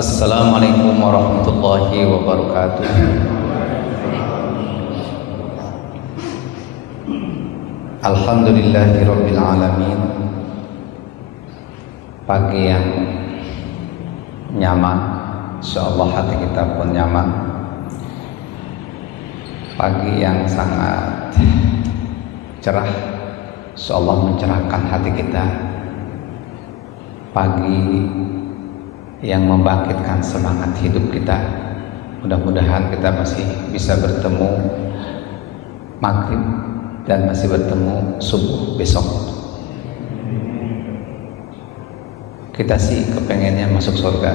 Assalamualaikum warahmatullahi wabarakatuh. Alhamdulillahirabbil alamin. Pagi yang nyaman, insyaallah hati kita pun nyaman. Pagi yang sangat cerah, insyaallah mencerahkan hati kita. Pagi yang membangkitkan semangat hidup kita. Mudah-mudahan kita masih bisa bertemu maghrib dan masih bertemu subuh besok. Kita sih kepengennya masuk surga,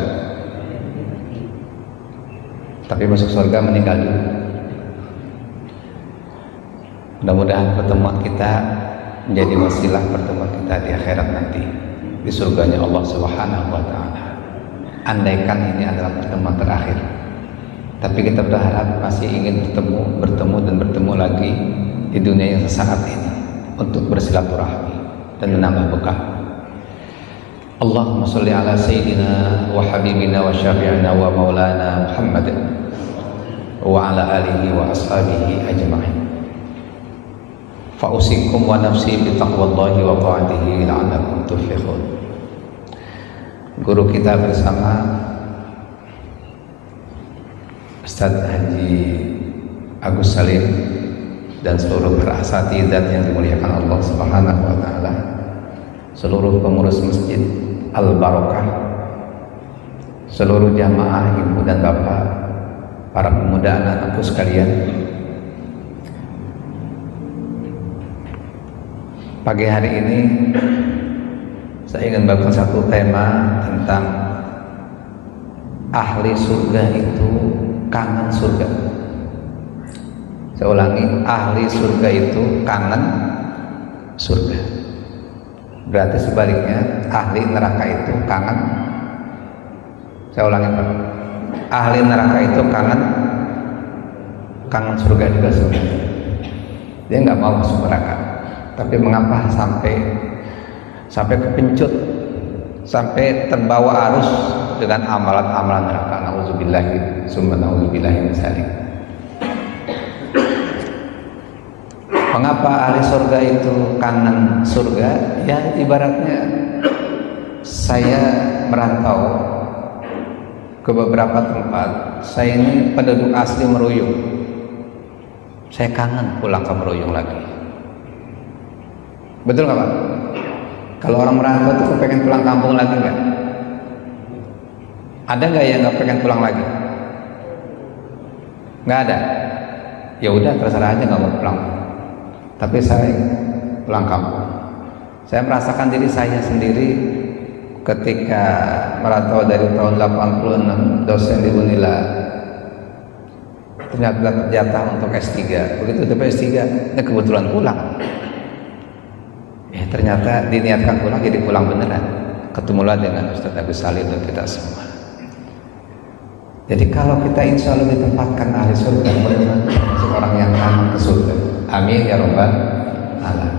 tapi masuk surga meninggal dulu. Mudah-mudahan pertemuan kita menjadi wasilah pertemuan kita di akhirat nanti, di surganya Allah Subhanahu wa Ta'ala. Andaikan ini adalah pertemuan terakhir, tapi kita berharap masih ingin bertemu lagi di dunia yang sesaat ini untuk bersilaturahmi dan menambah bekal. Allahumma sholli ala sayyidina wa habibina wa syafi'ina wa maulana Muhammad wa ala alihi wa ashabihi ajma'in. Fa usikum wa nafsi bi taqwallahi wa ta'atihi la'allakum tuflihun. Guru kita bersama Ustaz Haji Agus Salim dan seluruh para asatidzat yang dimuliakan Allah Subhanahu wa Ta'ala, seluruh pengurus Masjid Al Barokah, seluruh jamaah ibu dan bapak, para pemuda anak-anakku sekalian. Pagi hari ini saya ingin membawakan satu tema tentang ahli surga itu kangen surga. Saya ulangi, ahli surga itu kangen surga. Berarti sebaliknya, ahli neraka itu kangen. Saya ulangi Pak, ahli neraka itu kangen surga juga sebenarnya. Dia nggak mau masuk neraka, tapi mengapa sampai kepencut, sampai terbawa arus dengan amalan-amalan neraka. Nauzubillahi summa nauzubillahi min dzalik. Mengapa ahli surga itu kangen surga? Ya ibaratnya saya merantau ke beberapa tempat. Saya ini penduduk asli Meruyung. Saya kangen pulang ke Meruyung lagi. Betul nggak Pak? Kalau orang merantau itu pengen pulang kampung lagi nggak? Ada nggak yang nggak pengen pulang lagi? Nggak ada. Ya udah terserah aja nggak mau pulang. Tapi saya pulang kampung. Saya merasakan diri saya sendiri ketika merantau dari tahun 86, dosen di Unila. Ternyata jatah untuk S3. Begitu dapat S3, ini kebetulan pulang. Ternyata diniatkan pulang, jadi pulang beneran. Ketemulah dengan Ustaz Agus Salim dan kita semua. Jadi kalau kita insya Allah ditempatkan ahli surga, mudah-mudahan termasuk orang yang kangen ke surga. Amin ya rabbal alamin.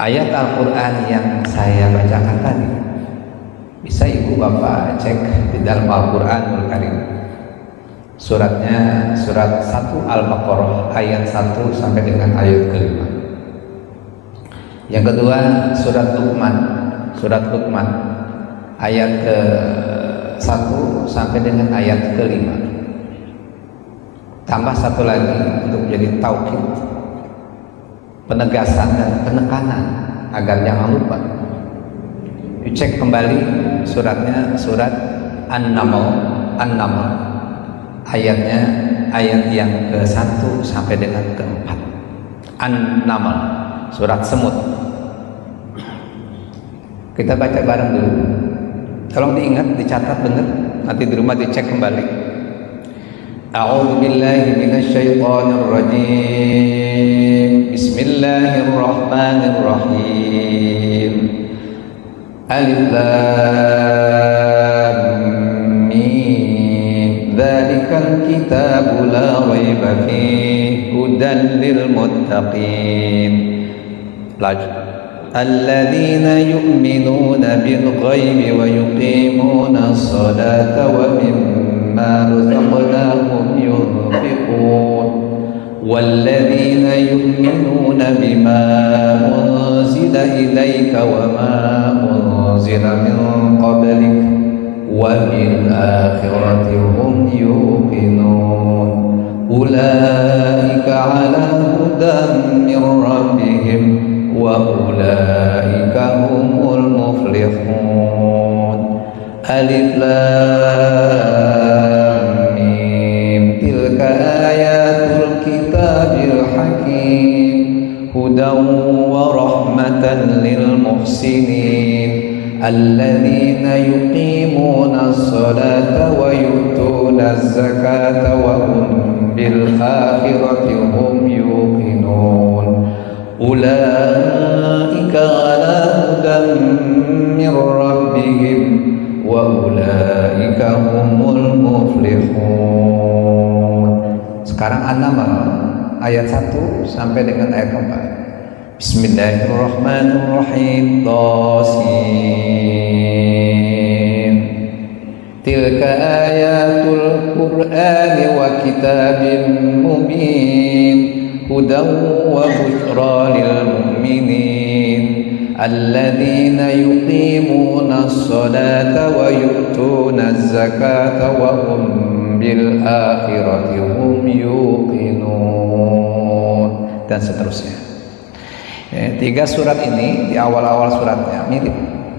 Ayat Al-Quran yang saya bacakan tadi bisa ibu bapak cek di dalam Al-Quranul Karim. Suratnya surat 1 Al-Baqarah ayat 1 sampai dengan ayat kelima. Yang kedua surat Luqman ayat ke-1 sampai dengan ayat ke-5. Tambah satu lagi untuk menjadi taukid, penegasan dan penekanan agar jangan lupa. Cek kembali suratnya, surat An-Naml ayatnya, ayat yang ke-1 sampai dengan ke-4. An-Naml, surat semut. Kita baca bareng dulu. Tolong diingat, dicatat benar. Nanti di rumah dicek kembali. A'udzu billahi minasyaitonir rajim. Bismillahirrahmanirrahim. Alif lam mim. Dzalikal kitabu la raiba fihi hudan lil muttaqin. Laju. alladzina yu'minuna bil ghaibi wa yuqimuna as-salata wa mimma razaqnahum yunfiqun walladzina yu'minuna bima unzila ilayka wa ma unzila min qablik wa bil akhirati hum yuqinun ulaika ala hudan min rabbihim wa ulaika humul muflihun. Alif lam mim tilka ayatul kitabil hakim hudan wa rahmatan lil muhsinin alladzina yuqimuna as-salata wa yu'tuna az-zakata wa hum bil akhirati hum yuqinun ulaika ala hudan min rabbihim wa ulaika humul muflihun. Sekarang An-Naml ayat 1 sampai dengan ayat 4. Bismillahirrahmanirrahim. Tasin tilka ayatul qur'ani wa kitabim mubin hudan wa bushra lil mu'minin alladzina yuqimuna as-salata wa yu'tuna az-zakata wa hum bil akhirati hum yuqinun, dan seterusnya. Tiga surat ini di awal-awal suratnya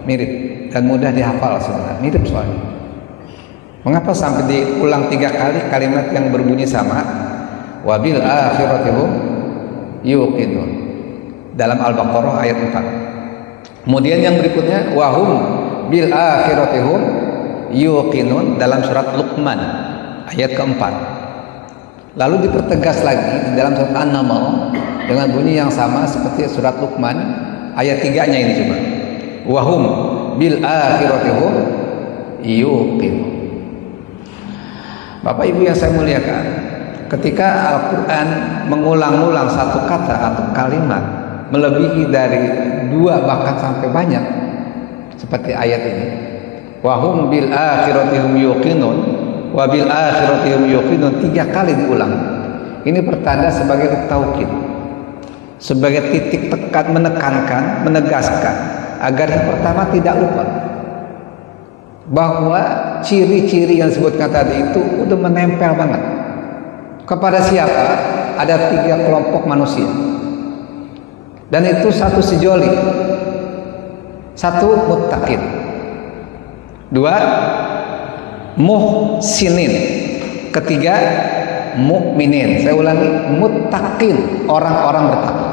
mirip dan mudah dihafal sebenarnya, mirip soalnya. Mengapa sampai diulang 3 kali kalimat yang berbunyi sama? Wabil akhirati hum yuqinun dalam Al-Baqarah ayat 4. Kemudian yang berikutnya wahum bil akhirati hum yuqinun dalam surat Luqman ayat keempat. Lalu dipertegas lagi di dalam surat An-Naml dengan bunyi yang sama seperti surat Luqman ayat 3-nya ini coba. Wahum bil akhirati hum yuqinun. Bapak Ibu yang saya muliakan, ketika Al-Quran mengulang-ulang satu kata atau kalimat melebihi dari 2 bahkan sampai banyak seperti ayat ini, wahum bil akhirati hum yuqinun wa bil akhirati hum yuqinun 3 kali diulang, ini pertanda sebagai taukid, sebagai titik tekan, menekankan, menegaskan agar yang pertama tidak lupa bahwa ciri-ciri yang disebutkan tadi itu udah menempel banget kepada siapa? Ada 3 kelompok manusia, dan itu satu sejoli, satu muttaqin, 2 muhsinin, 3 mukminin. Saya ulangi, muttaqin orang-orang bertakwa,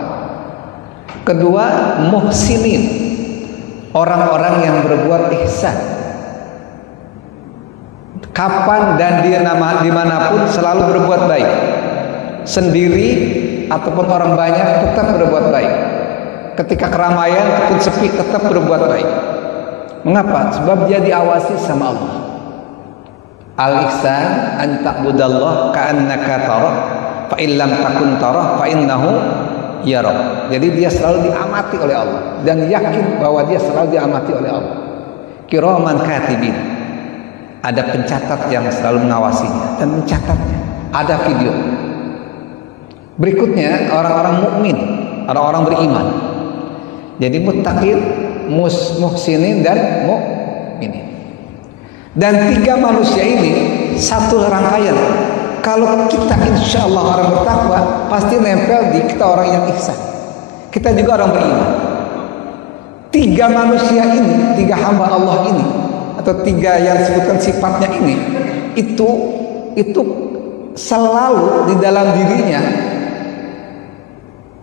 kedua muhsinin orang-orang yang berbuat ihsan. Kapan dan dimanapun selalu berbuat baik, sendiri ataupun orang banyak tetap berbuat baik, ketika keramaian ataupun sepi tetap berbuat baik. Mengapa? Sebab dia diawasi sama Allah. Al-ihsan an ta'budallah ka'annaka tarah fa illam takun tarah fa innahu yarah. Jadi dia selalu diamati oleh Allah dan yakin bahwa dia selalu diamati oleh Allah. Kiraman katibin, ada pencatat yang selalu mengawasinya dan mencatatnya, ada video. Berikutnya orang-orang mukmin, orang-orang beriman. Jadi muttaqin, muhsinin dan mukminin. Dan 3 manusia ini satu rangkaian. Kalau kita insya Allah orang bertakwa, pasti nempel di kita orang yang ihsan. Kita juga orang beriman. 3 manusia ini, 3 hamba Allah ini, atau 3 yang disebutkan sifatnya ini, itu selalu di dalam dirinya.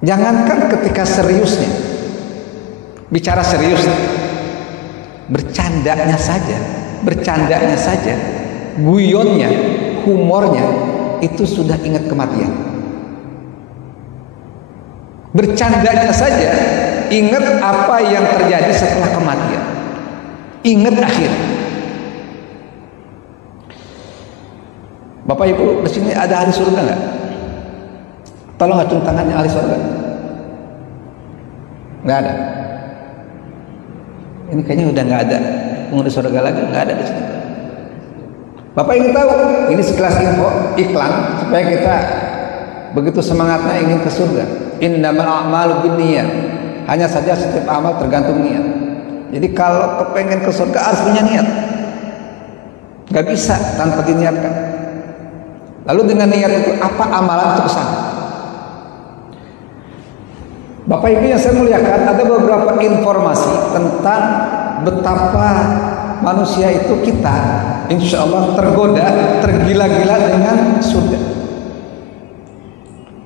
Jangankan ketika seriusnya, bicara serius, bercandanya saja, guyonnya, humornya, itu sudah ingat kematian. Bercandanya saja ingat apa yang terjadi setelah kematian, ingat akhir. Bapak Ibu, di sini ada ahli surga nggak? Tolong acung tangannya ahli surga. Nggak ada. Ini kayaknya udah nggak ada penghuni surga lagi, nggak ada di sini. Bapak ingin tahu? Ini sekelas info iklan supaya kita begitu semangatnya ingin ke surga. Innamal a'malu binniyat. Hanya saja setiap amal tergantung niat. Jadi kalau kepengen ke surga harus punya niat. Gak bisa tanpa diniatkan. Lalu dengan niat itu apa amalan untuk kesana? Bapak Ibu yang saya muliakan, ada beberapa informasi tentang betapa manusia itu kita insya Allah tergoda, tergila-gila dengan surga.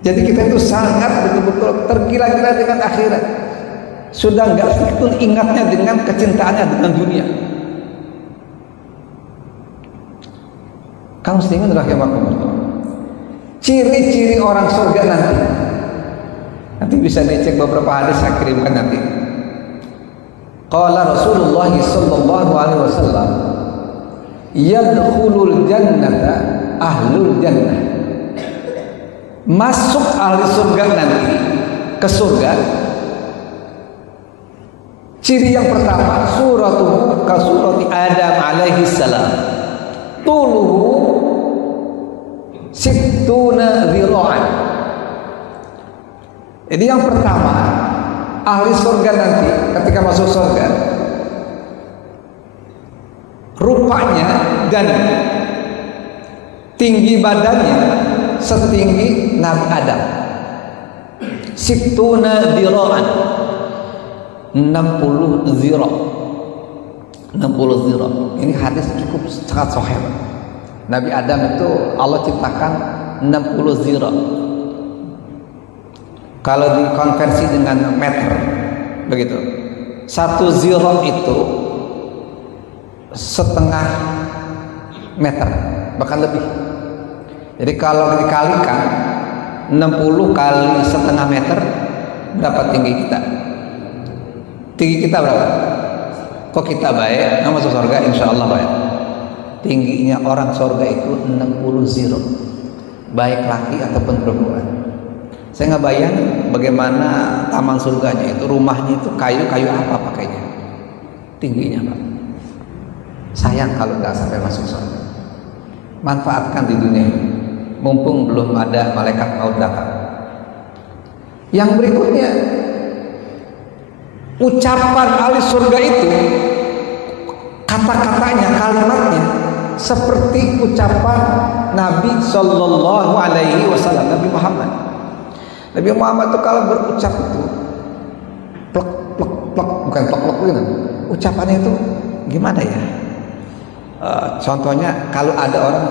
Jadi kita itu sangat betul-betul tergila-gila dengan akhirat. Sudah nggak sedikit ingatnya dengan kecintaannya dengan dunia. Kaum muslimin rahimakumullah. Ciri-ciri orang surga nanti bisa dicek beberapa hadis saya kirimkan nanti. Qala Rasulullah sallallahu alaihi wasallam, yadkhulul jannata ahlul jannah. Masuk ahli surga nanti ke surga. Ciri yang pertama, suratuhu ka surati Adam alaihi salam. Tuluhu sittuna dhira'an. Jadi yang pertama, ahli surga nanti ketika masuk surga, rupanya dan tinggi badannya setinggi Nabi Adam. Sittuna dhira'an, 60 zira. 60 zira. Ini hadis cukup sangat sahih. Nabi Adam itu Allah ciptakan 60 zira. Kalau dikonversi dengan meter, begitu. 1 zira itu setengah meter, bahkan lebih. Jadi kalau dikalikan 60 kali setengah meter, berapa tinggi kita? Tinggi kita berapa? Kok kita baik? Nah, masuk surga insya Allah baik. Tingginya orang surga itu 60 zira, baik laki ataupun perempuan. Saya nggak bayang bagaimana taman surganya itu, rumahnya itu kayu apa pakainya, tingginya Pak. Sayang kalau nggak sampai masuk surga. Manfaatkan di dunia ini, mumpung belum ada malaikat maut datang. Yang berikutnya, ucapan ahli surga itu, kata-katanya, kalimatnya seperti ucapan Nabi Sallallahu Alaihi Wasallam, Nabi Muhammad. Nabi Muhammad itu kalau berucap itu plek plek plek, bukan plek plek gitu. Ucapannya itu gimana ya? Contohnya kalau ada orang,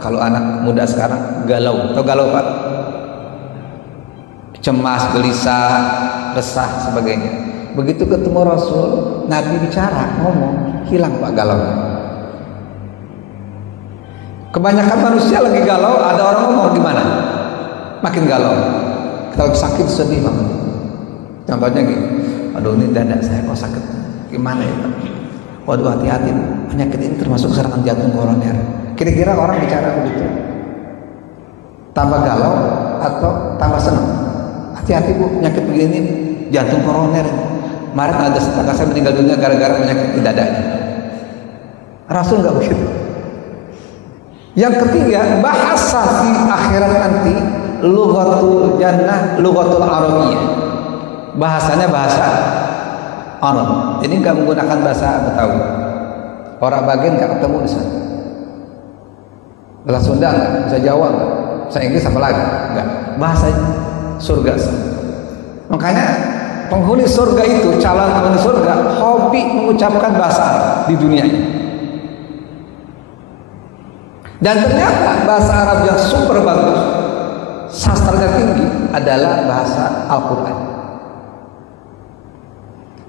kalau anak muda sekarang galau, atau galau Pak, cemas, gelisah, resah, sebagainya. Begitu ketemu Rasul, Nabi bicara, ngomong, hilang Pak galau. Kebanyakan manusia lagi galau, ada orang ngomong gimana? Makin galau. Kalau sakit sedih banget. Contohnya gini, aduh ini dada saya kok sakit, gimana ya Pak? Waduh hati-hati, penyakit ini termasuk serangan jantung koroner. Kira-kira orang bicara begitu, tambah galau atau tambah senang? Hati-hati Bu, penyakit begini jantung koroner. Kemarin ada tetangga saya meninggal dunia gara-gara penyakit di dadanya. Rasul nggak begitu. Yang ketiga, bahasa di akhirat nanti lughatul jannah, lughatul arabiyyah. Bahasanya bahasa Arab. Ini nggak menggunakan bahasa Betawi. Orang bagian nggak ketemu di sana. Bahasa Sunda nggak, bahasa Jawa nggak, bahasa Inggris apa lagi? Nggak. Bahasa surga. Makanya penghuni surga itu, calon penghuni surga, hobi mengucapkan bahasa Arab di dunia ini. Dan ternyata bahasa Arab yang super bagus, sastranya tinggi adalah bahasa Al-Quran.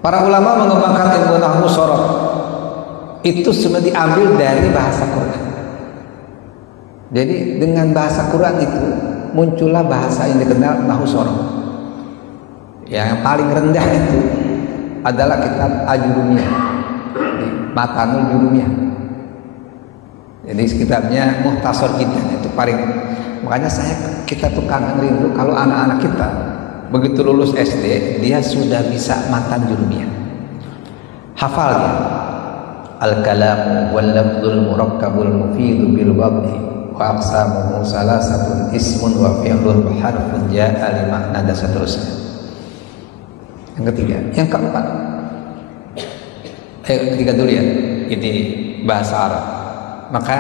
Para ulama mengembangkan ilmu nahwu sorof itu sebenarnya diambil dari bahasa Quran. Jadi dengan bahasa Quran itu muncullah bahasa yang dikenal nahwu sorof. Yang paling rendah itu adalah kitab Ajurumiyah, Matanul Jurumiyah. Jadi kitabnya Mukhtasar Jiddan itu paling. Makanya kita tuh kangen rindu kalau anak-anak kita begitu lulus SD dia sudah bisa matan Jurumiyah. hafal dia. Al-kalamu wal lafzul murakkabul mufidu bil wad'i wa aqsamuhu salasatun ismun wa fi'lun wa harfun ja'a li ma'na dan seterusnya. Yang ketiga, yang keempat. Ketiga dulu ya. Ini bahasa Arab. Maka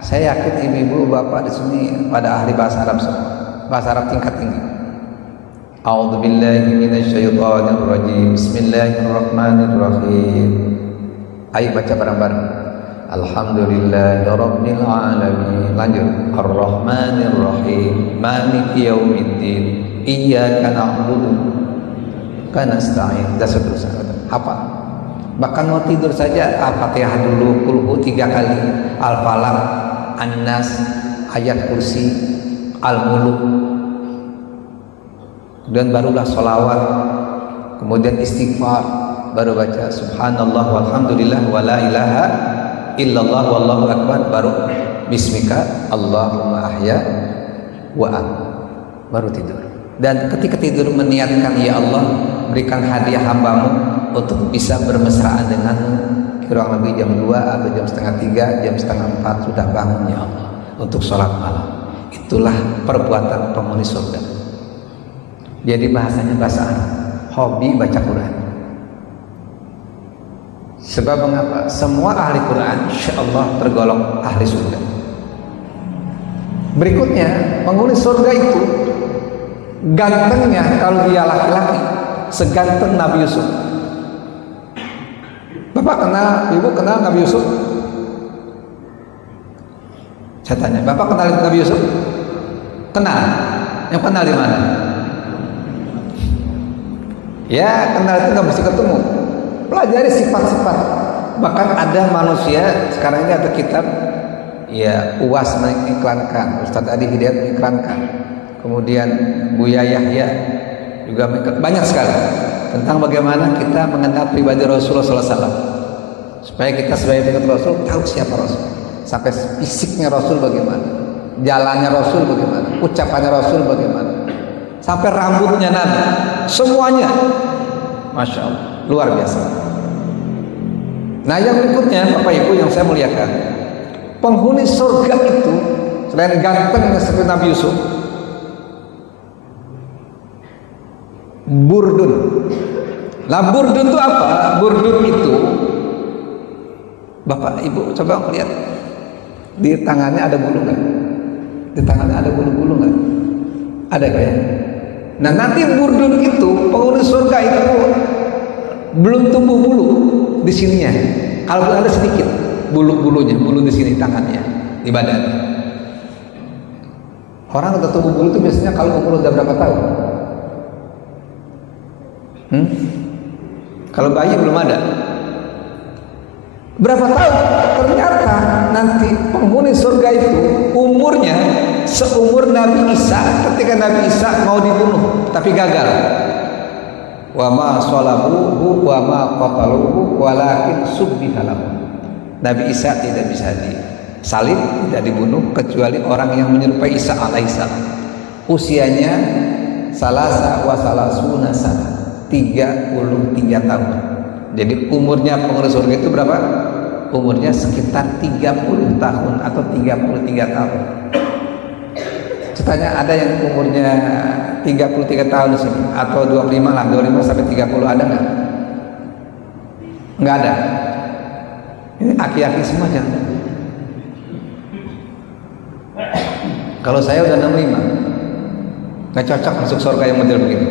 saya yakin ibu-ibu bapak di sini pada ahli bahasa Arab semua. Bahasa Arab tingkat tinggi. A'udzu billahi minasyaitonir rajim. Bismillahirrahmanirrahim. Ayo baca bareng-bareng. Alhamdulillahirabbil alamin. Lanjut. Ar-Rahmanir Rahim. Maliki yaumiddin. Iyyaka na'budu wa nasta'in. Dan seterusnya. Hafal. Bahkan mau tidur saja Al-Fatihah dulu, Qul 3 kali, Al-Falaq, An-Nas, ayat kursi, Al-Muluk. Kemudian barulah sholawat, kemudian istighfar, baru baca subhanallah walhamdulillah wa la ilaha illallah wallahu akbar, baru bismika Allahumma ahya wa am, baru tidur. Dan ketika tidur meniatkan, ya Allah berikan hadiah hambamu untuk bisa bermesraan denganmu, kurang lebih jam 2 atau jam setengah 3, jam setengah 4 sudah bangun ya Allah untuk sholat malam. Itulah perbuatan penghuni surga. Jadi bahasanya bahasa Arab, hobi baca Quran. Sebab mengapa? Semua ahli Quran insya Allah tergolong ahli surga. Berikutnya, penghuni surga itu gantengnya kalau dia laki-laki seganteng Nabi Yusuf. Bapak kenal, ibu kenal Nabi Yusuf? Saya tanya, bapak kenal Nabi Yusuf? Kenal? Yang kenal di mana? Ya, kenal itu nggak mesti ketemu. Pelajari sifat-sifat. Bahkan ada manusia sekarang ini ada kitab, ya UAS mengiklankan, Ustadz Adi Hidayat mengiklankan, kemudian Buya Yahya juga banyak sekali tentang bagaimana kita mengenal pribadi Rasulullah SAW, supaya kita sebagai pengikut Rasul tahu siapa Rasul, sampai fisiknya Rasul bagaimana, jalannya Rasul bagaimana, ucapannya Rasul bagaimana, sampai rambutnya Nabi, semuanya, masya Allah, luar biasa. Nah yang berikutnya Bapak Ibu yang saya muliakan, penghuni surga itu selain ganteng seperti Nabi Yusuf, burdun. Lah burdun itu apa? Burdun itu, Bapak Ibu coba lihat, di tangannya ada bulu nggak? Di tangannya ada bulu-bulu nggak? Ada kayak. Nah nanti burdun itu, penghuni surga itu belum tumbuh bulu di sininya. Kalau ada sedikit bulu-bulunya, bulu di sini tangannya, di badan. Orang udah tumbuh bulu itu biasanya kalau umur udah berapa tahun? Kalau bayi belum ada. Berapa tahun? Ternyata nanti penghuni surga itu umurnya seumur Nabi Isa ketika Nabi Isa mau dibunuh tapi gagal. Wa ma salabuhu wa ma qataluhu walakin subbiha lahu. Nabi Isa tidak bisa disalib, tidak dibunuh kecuali orang yang menyerupai Isa alaihissalam. Usianya salasa wa salasuna sana, 33 tahun. Jadi umurnya penghuni surga itu berapa? Umurnya sekitar 30 tahun atau 33 tahun. Ceritanya ada yang umurnya 33 tahun di sini atau 25 lah, 25 sampai 30 ada nggak? Nggak ada. Ini aki-aki semua kan. Kalau saya udah 65, nggak cocok masuk surga yang model begitu.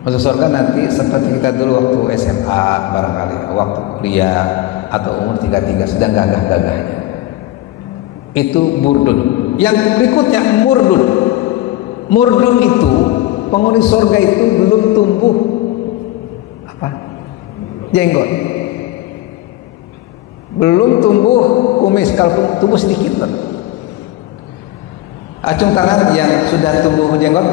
Masuk surga nanti seperti kita dulu waktu SMA barangkali, waktu kuliah atau umur 33 sedang gagah-gagahnya. Itu burdun. Yang berikutnya murdun. Murdun itu penghuni surga itu belum tumbuh apa? Jenggot. Belum tumbuh kumis, kalau tumbuh sedikit. Acung tangan yang sudah tumbuh jenggot.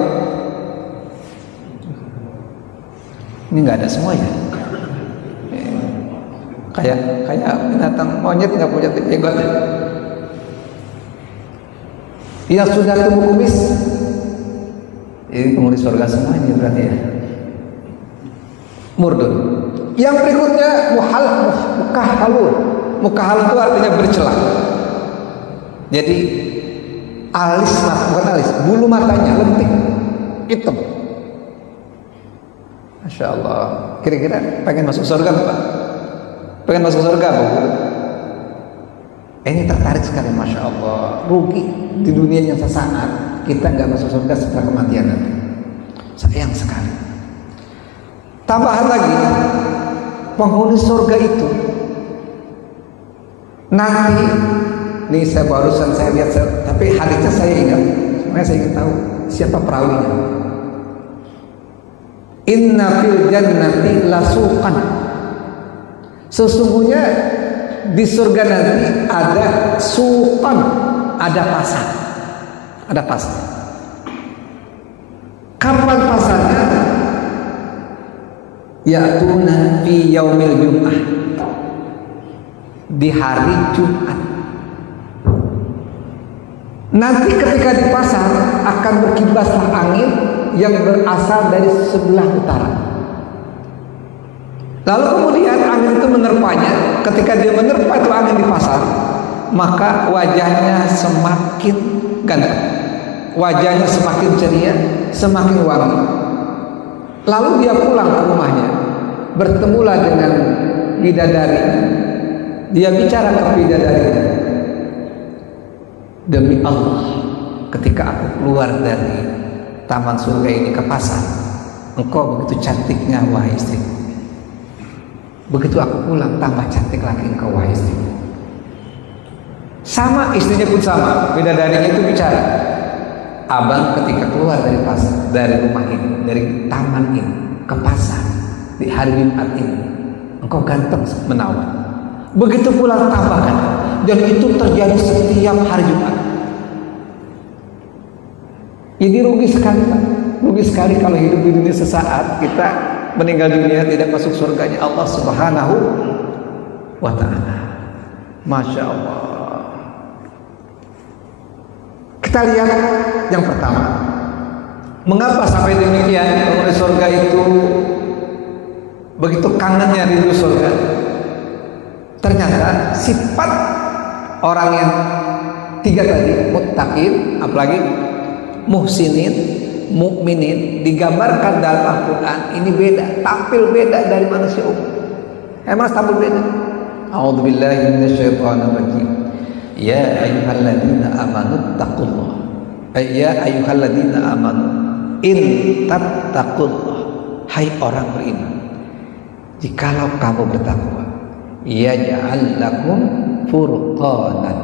Ini nggak ada semuanya. Kayak binatang monyet nggak punya jenggot. Yang sudah tumbuh kumis, ini penghuni surga semua ini berarti ya. Murdun. Yang berikutnya mukahalun. Mukahalun itu artinya bercelak. Jadi alis, bukan alis, bulu matanya lentik, hitam. Masya Allah. Kira-kira pengen masuk surga Pak? Pengen masuk surga Bu? Ini tertarik sekali, Masya Allah. Rugi di dunia yang sesaat, kita nggak masuk surga setelah kematian nanti. Sayang sekali. Tambahan lagi, penghuni surga itu nanti, nih saya barusan saya lihat, tapi hadisnya saya ingat, makanya saya ingin tahu siapa perawinya. Inna fil jannati lasuqan. Sesungguhnya di surga nanti ada suqan, ada pasar. Ada pasar. Kapan pasarnya? Ya'tuna fi yaumil jum'ah. Di hari Jumat. Nanti ketika di pasar akan berkibaslah angin yang berasal dari sebelah utara. Lalu kemudian angin itu menerpanya. Ketika dia menerpa itu angin di pasar, maka wajahnya semakin ganteng, wajahnya semakin ceria, semakin wangi. Lalu dia pulang ke rumahnya, bertemulah dengan bidadari. Dia bicara ke bidadarinya, demi Allah, ketika aku keluar dari taman surga ini ke pasar, engkau begitu cantiknya wahai istriku. Begitu aku pulang, tambah cantik lagi engkau wahai istriku. Sama, istrinya pun sama. Bidadarinya itu bicara, abang ketika keluar dari pasar, dari rumah ini, dari taman ini ke pasar di hari Jumat ini, engkau ganteng menawan. Begitu pulang tambahkan, dan itu terjadi setiap hari Jumat. Jadi rugi sekali Pak. Rugi sekali kalau hidup di dunia sesaat, kita meninggal dunia tidak masuk surganya Allah Subhanahu wa ta'ala. Masya Allah. Kita lihat yang pertama, mengapa sampai demikian penghuni surga itu begitu kangennya rindu surga? Ternyata sifat orang yang tiga tadi, muttaqin, apalagi muhsinin, mukminin, digambarkan dalam Al-Quran ini beda, tampil beda dari manusia umum. Emang tampil beda. A'udzubillahi minasyaitonirrajim. Ya ayyuhalladzina amanu taqullah. Ya ayyuhalladzina amanu in tattaqullah. Hai orang beriman, jikalau kamu bertakwa, yaj'al lakum furqanan.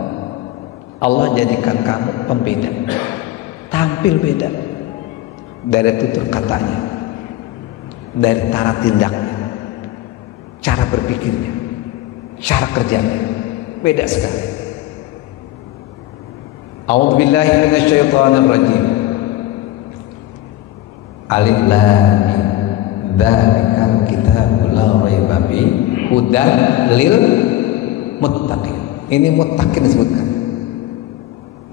Allah jadikan kamu pembeda, tampil beda dari tutur katanya, dari cara tindaknya, cara berpikirnya, cara kerjanya, beda sekali. A'udzubillahi minasyaitonirrajim. Alif lam mim. Dzalikal kitabu la raiba fihi hudan lil muttaqin. Ini muttaqin disebutkan.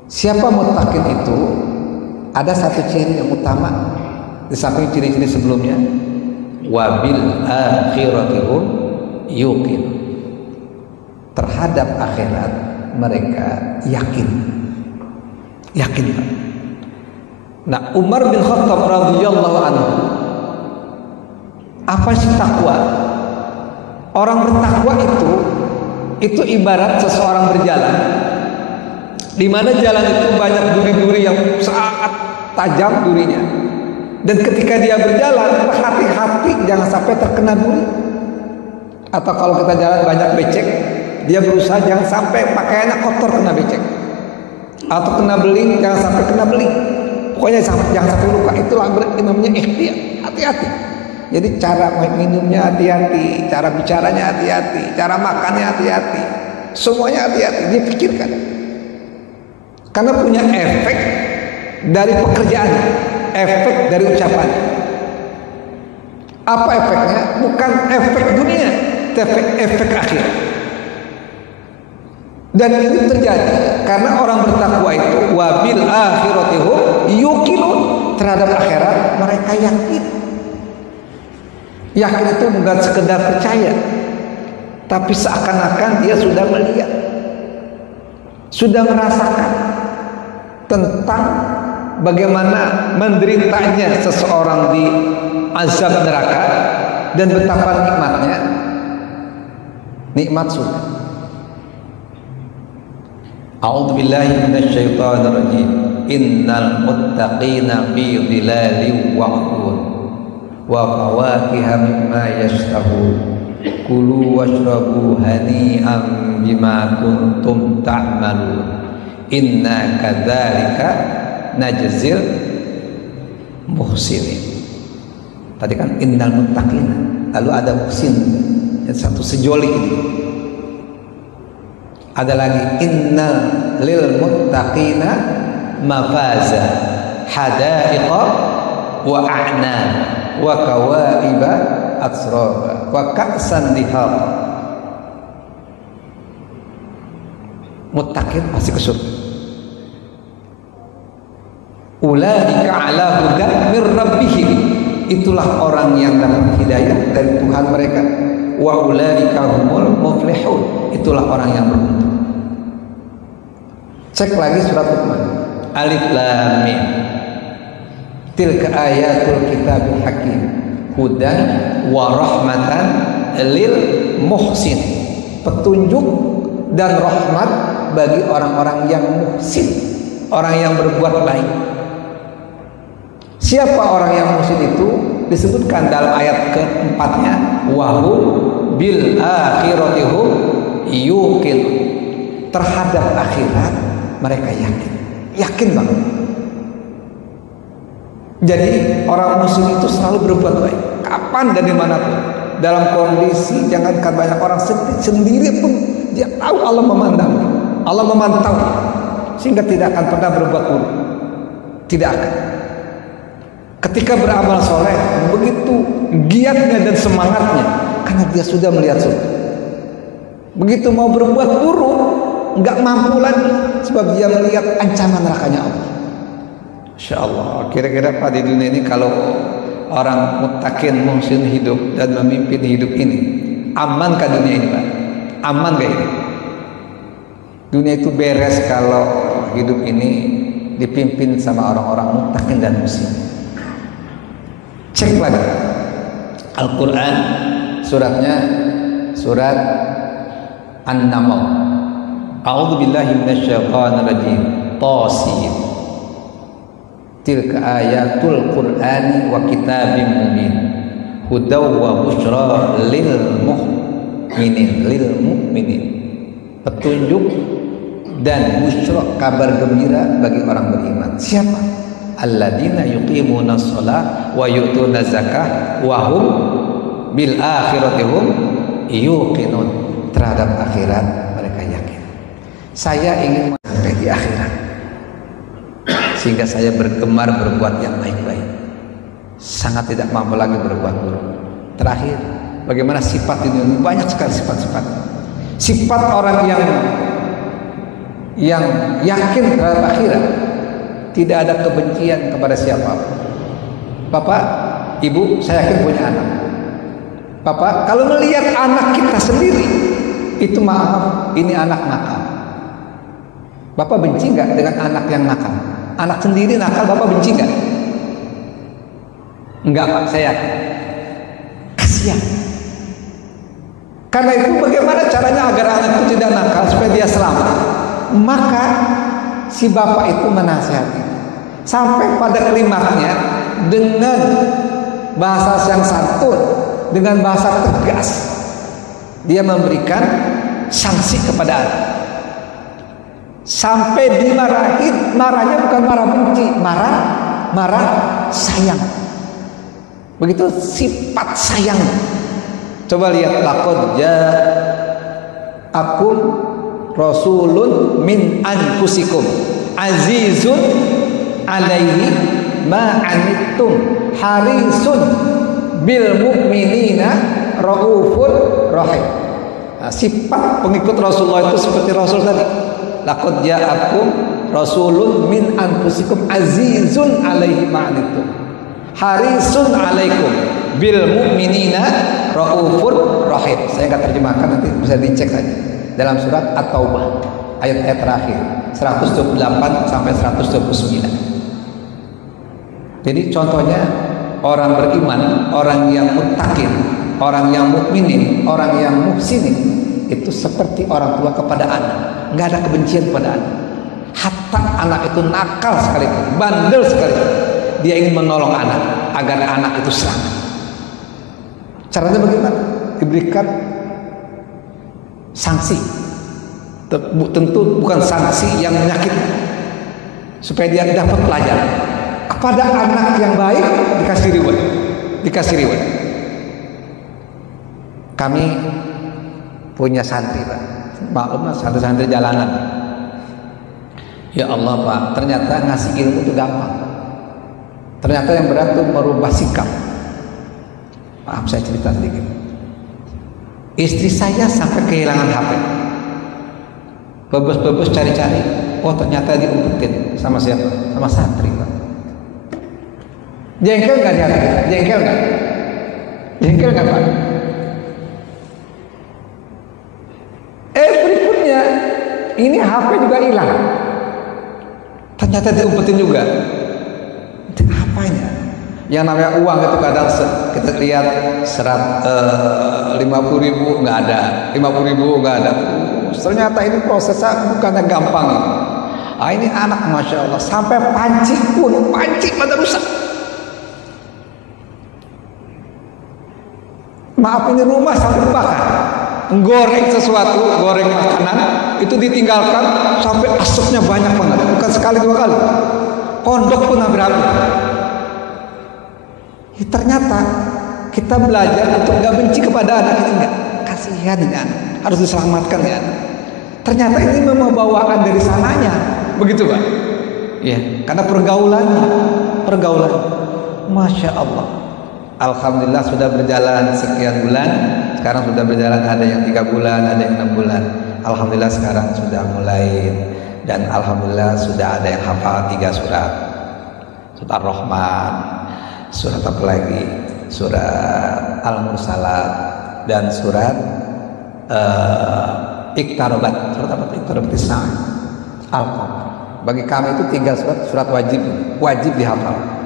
Siapa muttaqin itu? Ada satu ciri yang utama di samping ciri-ciri sebelumnya. Wabil akhirati hum yuqin. Terhadap akhirat mereka yakin. Yakin Pak. Nah, Umar bin Khattab radhiyallahu anhu, apa sih takwa? Orang bertakwa itu ibarat seseorang berjalan, di mana jalan itu banyak duri-duri yang sangat tajam durinya, dan ketika dia berjalan hati-hati jangan sampai terkena duri. Atau kalau kita jalan banyak becek, dia berusaha jangan sampai pakaiannya kotor kena becek, atau kena beling jangan sampai kena beling. Pokoknya jangan sampai luka. Itulah namanya ikhtiar, hati-hati. Jadi cara minumnya hati-hati, cara bicaranya hati-hati, cara makannya hati-hati, semuanya hati-hati. Dia pikirkan, karena punya efek dari pekerjaan, efek dari ucapan. Apa efeknya? Bukan efek dunia, tapi efek akhir. Dan ini terjadi karena orang bertakwa itu wabil akhiratihu yuqinun, terhadap akhirat mereka yakin. Yakin itu bukan sekedar percaya, tapi seakan-akan dia sudah melihat, sudah merasakan tentang bagaimana menderitanya seseorang di azab neraka dan betapa nikmatnya nikmat surga. A'udzubillahi minasyaitonir rajim. Innal muttaqina fi dhilalin wa 'uyun wa fawakiha mimma yashtahun. Kulu washrabu hani'an bima kuntum ta'malun. Inna kadzalika najzil muhsinin. Tadi kan innal muttaqina, lalu ada muhsin, yang satu sejoli ini. Ada lagi innal lil muttaqina mafaza hadaiqa wa a'nab wa kawaiba atsraba wa ka'san dihaq. Muttaqin pasti ke surga. Ulaika ala hudan mir rabbihim, itulah orang yang dapat hidayah dari Tuhan mereka. Wa ulaika humul muflihun, itulah orang yang beruntung. Cek lagi surat Luqman. Alif lam mim. Tilka ayatul kitabil hakim hudan wa rahmatan lil muhsin. Petunjuk dan rahmat bagi orang-orang yang muhsin, orang yang berbuat baik. Siapa orang yang muhsin itu? Disebutkan dalam ayat keempatnya, wahum bil akhirati hum yuqin. Terhadap akhirat mereka yakin banget. Jadi orang muslim itu selalu berbuat baik, kapan dan dimanapun, dalam kondisi jangankan banyak orang sendiri pun dia tahu Allah memandang, Allah memantau, sehingga tidak akan pernah berbuat buruk, tidak akan. Ketika beramal soleh, begitu giatnya dan semangatnya, karena dia sudah melihat surga. Begitu mau berbuat buruk, nggak mampu lagi, sebab dia melihat ancaman nerakanya Allah. Insya Allah, kira-kira Pak di dunia ini kalau orang muttaqin muhsin hidup dan memimpin hidup ini, amankah dunia ini Pak? Aman gak ini? Dunia itu beres kalau hidup ini dipimpin sama orang-orang muttaqin dan muhsin. Cek lagi Al-Quran, suratnya surat An-Naml. A'udzubillahi minasyaitonir rajim. Tasin. Tilka ayatul Qur'ani wa kitabim mubin. Hudaw wa busyra lil mu'minin. Petunjuk dan busyra, kabar gembira bagi orang beriman. Siapa? Alladzina yuqimuna shalah wa yu'tuna zakah wa hum bil akhirati hum yuqinun. Terhadap akhirat mereka yakin. Saya ingin sampai di akhirat, sehingga saya bergemar berbuat yang baik-baik, sangat tidak mampu lagi berbuat buruk. Terakhir, bagaimana sifat ini? Banyak sekali sifat-sifat. Sifat orang yang yakin terhadap akhirat, tidak ada kebencian kepada siapapun. Bapak, ibu, saya yakin punya anak. Bapak, kalau melihat anak kita sendiri, itu maaf, ini anak nakal. Bapak benci nggak dengan anak yang nakal? Anak sendiri nakal, Bapak benci nggak? Enggak Pak, saya kasihan. Karena itu bagaimana caranya agar anak itu tidak nakal supaya dia selamat? Maka si bapak itu menasihati sampai pada klimaksnya dengan bahasa yang santun, dengan bahasa tegas, dia memberikan sanksi kepada anak. Sampai dimarahin, marahnya bukan marah benci, marah sayang. Begitu sifat sayang. Coba lihat, laqad ja'akum rasulun min anfusikum azizun alaihi ma anittum harisun bil mu'minina raufur rahim. Nah, sifat pengikut Rasulullah itu seperti Rasul tadi. Laqad ja'akum rasulun min anfusikum azizun alaihi ma anittum harisun alaikum bil mu'minina raufur rahim. Saya nggak terjemahkan, nanti bisa dicek saja dalam surat At-Taubah ayat-ayat terakhir 128 sampai 129. Jadi contohnya orang beriman, orang yang muttaqin, orang yang mukminin, orang yang muhsinin itu seperti orang tua kepada anak, nggak ada kebencian kepada anak. Hatta anak itu nakal sekalipun, bandel sekalipun, dia ingin menolong anak agar anak itu selamat. Caranya bagaimana? Diberikan sanksi. Tentu bukan sanksi yang menyakitkan, supaya dia dapat pelajaran. Kepada anak yang baik dikasih reward. Kami punya santri, Pak. Maklum, santri-santri jalanan. Ya Allah, Pak, ternyata ngasih ilmu itu gampang. Ternyata yang berat itu merubah sikap. Maaf, saya cerita sedikit. Istri saya sampai kehilangan HP. Bebas-bebas cari-cari. Oh, ternyata diumpetin sama siapa? Sama santri, Pak. Jengkel nggak di hati kita? Jengkel nggak? Jengkel nggak, Pak? Berikutnya ini HP juga hilang. Ternyata diumpetin juga. Itu apanya? Yang namanya uang itu kadang kita lihat 50.000 nggak ada, 50.000 nggak ada. Ternyata ini prosesnya bukannya gampang. Ini anak, masya Allah, sampai panci pada rusak. Maaf, ini rumah sampai terbakar. Goreng sesuatu, goreng makanan itu ditinggalkan sampai asapnya banyak banget, bukan sekali dua kali. Pondok pun hampir-hampir. Ternyata kita belajar untuk nggak benci kepada anak ini, nggak, kasihan ini anak, harus diselamatkan ya. Ternyata ini memang bawaan dari sananya, begitu, Pak. Ya, karena pergaulan, masya Allah. Alhamdulillah sudah berjalan sekian bulan. Sekarang sudah berjalan, ada yang 3 bulan, ada yang 6 bulan. Alhamdulillah sekarang sudah mulai, dan alhamdulillah sudah ada yang hafal 3 surat. Surat Ar-Rahman, surat apa lagi? Surat Al-Mursalat, dan surat Iqtarabat. Surat apa? Iqtarabat as-saa'ah. Al-Qamar. Bagi kami itu 3 surat wajib dihafal.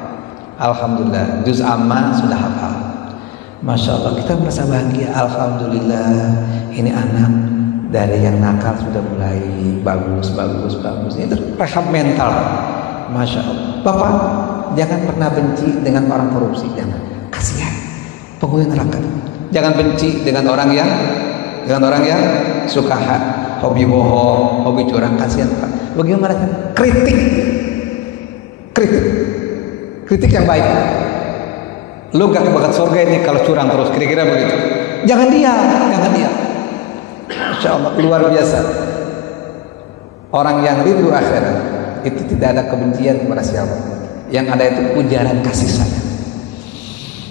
Alhamdulillah, juz amma sudah hafal. Masya Allah, kita merasa bahagia. Alhamdulillah, ini anak dari yang nakal sudah mulai bagus. Ini rehab mental. Masya Allah. Bapak, jangan pernah benci dengan orang korupsi, jangan. Kasihan, penghuni neraka. Jangan benci dengan orang yang suka hobi bohong, hobi curang. Kasihan, Pak. Bagaimana? Kritik yang baik. Lu gak kebakat surga ini kalau curang terus, kira-kira begitu. Jangan dia. Masya Allah, luar biasa. Orang yang rindu akhirat itu tidak ada kebencian kepada siapa. Yang ada itu ujaran kasih sayang.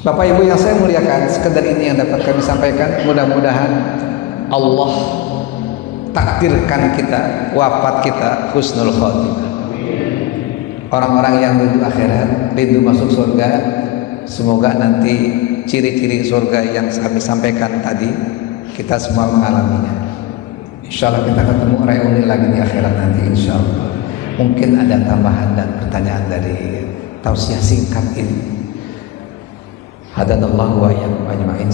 Bapak Ibu yang saya muliakan, sekedar ini yang dapat kami sampaikan. Mudah-mudahan Allah takdirkan kita, wafat kita husnul khotimah. Orang-orang yang rindu akhirat, rindu masuk surga, semoga nanti ciri-ciri surga yang kami sampaikan tadi kita semua mengalaminya. Insya Allah kita ketemu reuni lagi di akhirat nanti, insya Allah. Mungkin ada tambahan dan pertanyaan dari tausiah singkat ini. Hadanallahu wa iyyakum ajma'in.